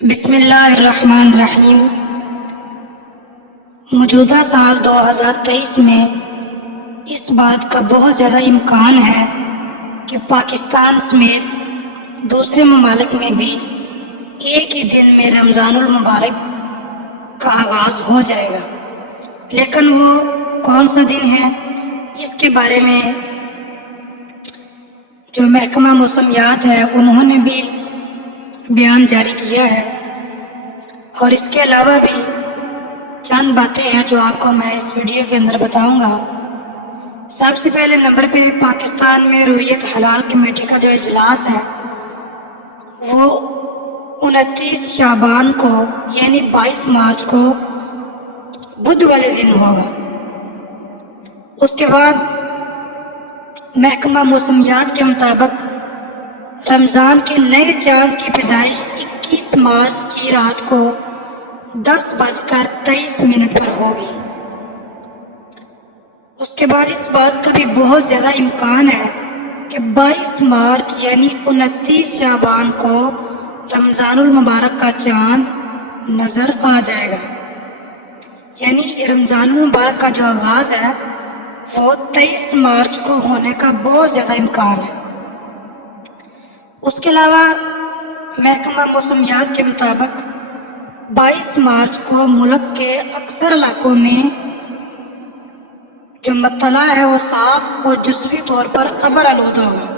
بسم اللہ الرحمن الرحیم۔ موجودہ سال 2023 میں اس بات کا بہت زیادہ امکان ہے کہ پاکستان سمیت دوسرے ممالک میں بھی ایک ہی دن میں رمضان المبارک کا آغاز ہو جائے گا، لیکن وہ کون سا دن ہے اس کے بارے میں جو محکمہ موسمیات ہے انہوں نے بھی بیان جاری کیا ہے، اور اس کے علاوہ بھی چند باتیں ہیں جو آپ کو میں اس ویڈیو کے اندر بتاؤں گا۔ سب سے پہلے نمبر پہ پاکستان میں رویت حلال کمیٹی کا جو اجلاس ہے وہ 29 شعبان کو یعنی 22 مارچ کو بدھ والے دن ہوگا۔ اس کے بعد محکمہ موسمیات کے مطابق رمضان کے نئے چاند کی پیدائش 21 مارچ کی رات کو 10:23 پر ہوگی۔ اس کے بعد اس بات کا بھی بہت زیادہ امکان ہے کہ 22 مارچ یعنی 29 شعبان کو رمضان المبارک کا چاند نظر آ جائے گا، یعنی رمضان المبارک کا جو آغاز ہے وہ 23 مارچ کو ہونے کا بہت زیادہ امکان ہے۔ اس کے علاوہ محکمہ موسمیات کے مطابق 22 مارچ کو ملک کے اکثر علاقوں میں جو مطلع ہے وہ صاف اور جزوی طور پر ابر آلودہ ہوگا۔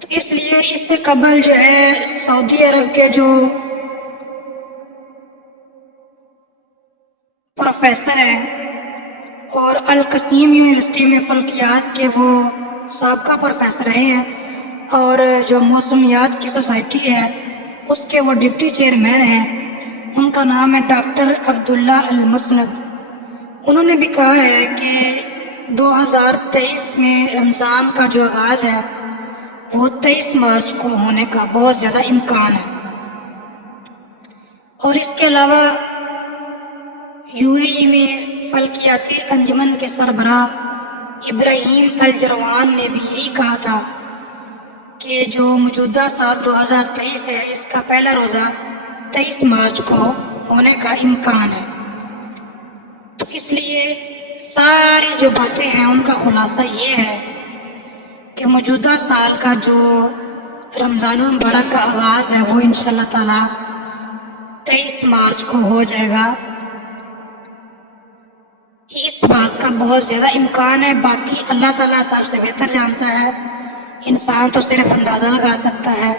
تو اس لیے اس سے قبل جو ہے سعودی عرب کے جو پروفیسر ہیں اور القصیم یونیورسٹی میں فلکیات کے وہ سابقہ پروفیسر رہے ہیں، اور جو موسمیات کی سوسائٹی ہے اس کے وہ ڈپٹی چیئرمین ہیں، ان کا نام ہے ڈاکٹر عبداللہ المسند۔ انہوں نے بھی کہا ہے کہ 2023 میں رمضان کا جو آغاز ہے وہ 23 مارچ کو ہونے کا بہت زیادہ امکان ہے۔ اور اس کے علاوہ یو اے ای میں فلکیاتی انجمن کے سربراہ ابراہیم الجروان نے بھی یہی کہا تھا کہ جو موجودہ سال 2023 ہے اس کا پہلا روزہ 23 مارچ کو ہونے کا امکان ہے۔ تو اس لیے ساری جو باتیں ہیں ان کا خلاصہ یہ ہے کہ موجودہ سال کا جو رمضان المبارک کا آغاز ہے وہ انشاءاللہ تعالی 23 مارچ کو ہو جائے گا۔ اس بات کا بہت زیادہ امکان ہے، باقی اللہ تعالیٰ سب سے بہتر جانتا ہے، انسان تو صرف اندازہ لگا سکتا ہے۔